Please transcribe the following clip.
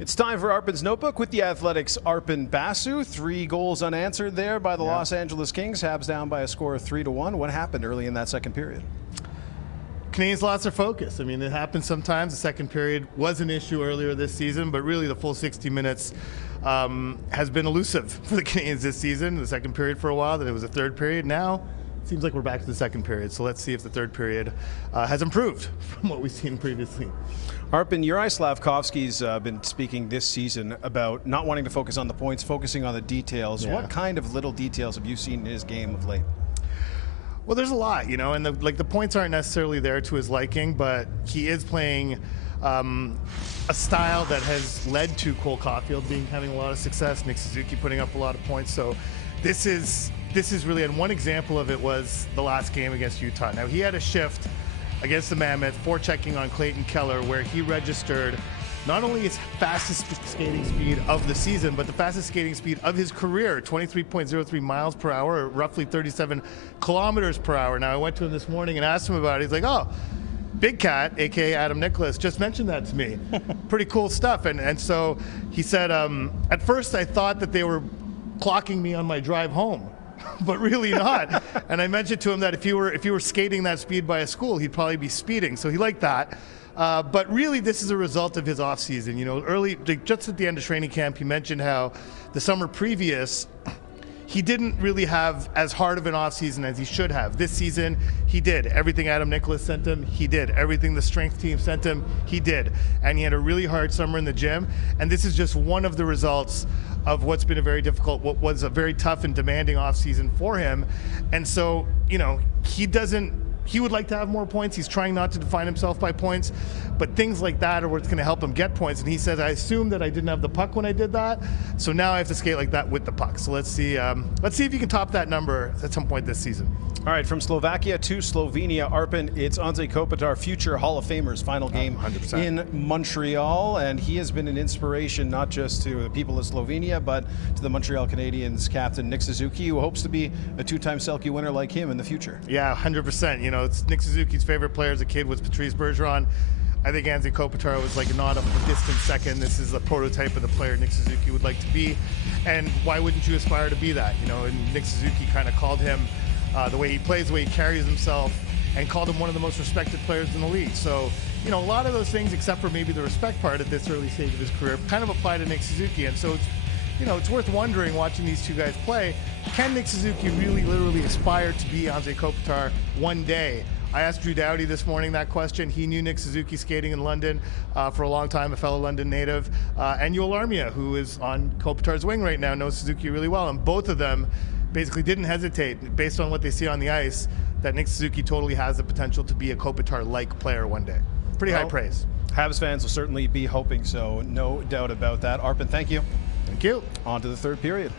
It's time for Arpon's Notebook with the Athletics' Arpon Basu. 3 goals unanswered there by the Los Angeles Kings. Habs down by a score of 3-1. What happened early in that second period? Canadiens lost their focus. I mean, it happens sometimes. The second period was an issue earlier this season, but really the full 60 minutes has been elusive for the Canadiens this season. The second period for a while, then it was a third period. Now it seems like we're back to the second period. So let's see if the third period has improved from what we've seen previously. Arpon, Juraj Slafkovsky's been speaking this season about not wanting to focus on the points, focusing on the details. Yeah. What kind of little details have you seen in his game of late? Well, there's a lot, you know, and the points aren't necessarily there to his liking, but he is playing a style that has led to Cole Caulfield having a lot of success, Nick Suzuki putting up a lot of points. So this is really, and one example of it was the last game against Utah. Now, he had a shift against the Mammoth, forechecking on Clayton Keller, where he registered not only his fastest skating speed of the season, but the fastest skating speed of his career, 23.03 miles per hour, or roughly 37 kilometers per hour. Now, I went to him this morning and asked him about it. He's like, oh, Big Cat, a.k.a. Adam Nicholas, just mentioned that to me. Pretty cool stuff. And so he said, at first I thought that they were clocking me on my drive home, but really not. And I mentioned to him that if you were skating that speed by a school, he'd probably be speeding. So he liked that. But really, this is a result of his offseason. You know, just at the end of training camp, he mentioned how the summer previous, he didn't really have as hard of an offseason as he should have. This season, he did. Everything Adam Nicholas sent him, he did. Everything the strength team sent him, he did. And he had a really hard summer in the gym. And this is just one of the results of what's been a very difficult, what was a very tough and demanding offseason for him. And so, you know, he would like to have more points. He's trying not to define himself by points, but things like that are what's going to help him get points. And he says, I assumed that I didn't have the puck when I did that, so now I have to skate like that with the puck. So let's see if you can top that number at some point this season. All right, from Slovakia to Slovenia, Arpon, it's Anze Kopitar, future Hall of Famer's final game 100%. In Montreal, and he has been an inspiration not just to the people of Slovenia, but to the Montreal Canadiens captain Nick Suzuki, who hopes to be a 2-time Selke winner like him in the future. Yeah, 100%. You know, it's Nick Suzuki's favorite player as a kid was Patrice Bergeron. I think Anze Kopitar was like not a distant second. This is a prototype of the player Nick Suzuki would like to be, and why wouldn't you aspire to be that? You know, and Nick Suzuki kind of called him the way he plays, the way he carries himself, and called him one of the most respected players in the league. So, you know, a lot of those things, except for maybe the respect part at this early stage of his career, kind of apply to Nick Suzuki. And so, you know, it's worth wondering, watching these two guys play, can Nick Suzuki really literally aspire to be Anze Kopitar one day? I asked Drew Doughty this morning that question. He knew Nick Suzuki skating in London for a long time, a fellow London native. And Yoel Armia, who is on Kopitar's wing right now, knows Suzuki really well. And both of them basically didn't hesitate, based on what they see on the ice, that Nick Suzuki totally has the potential to be a Kopitar-like player one day. Pretty high praise. Habs fans will certainly be hoping so, no doubt about that. Arpon, thank you. Thank you. On to the third period.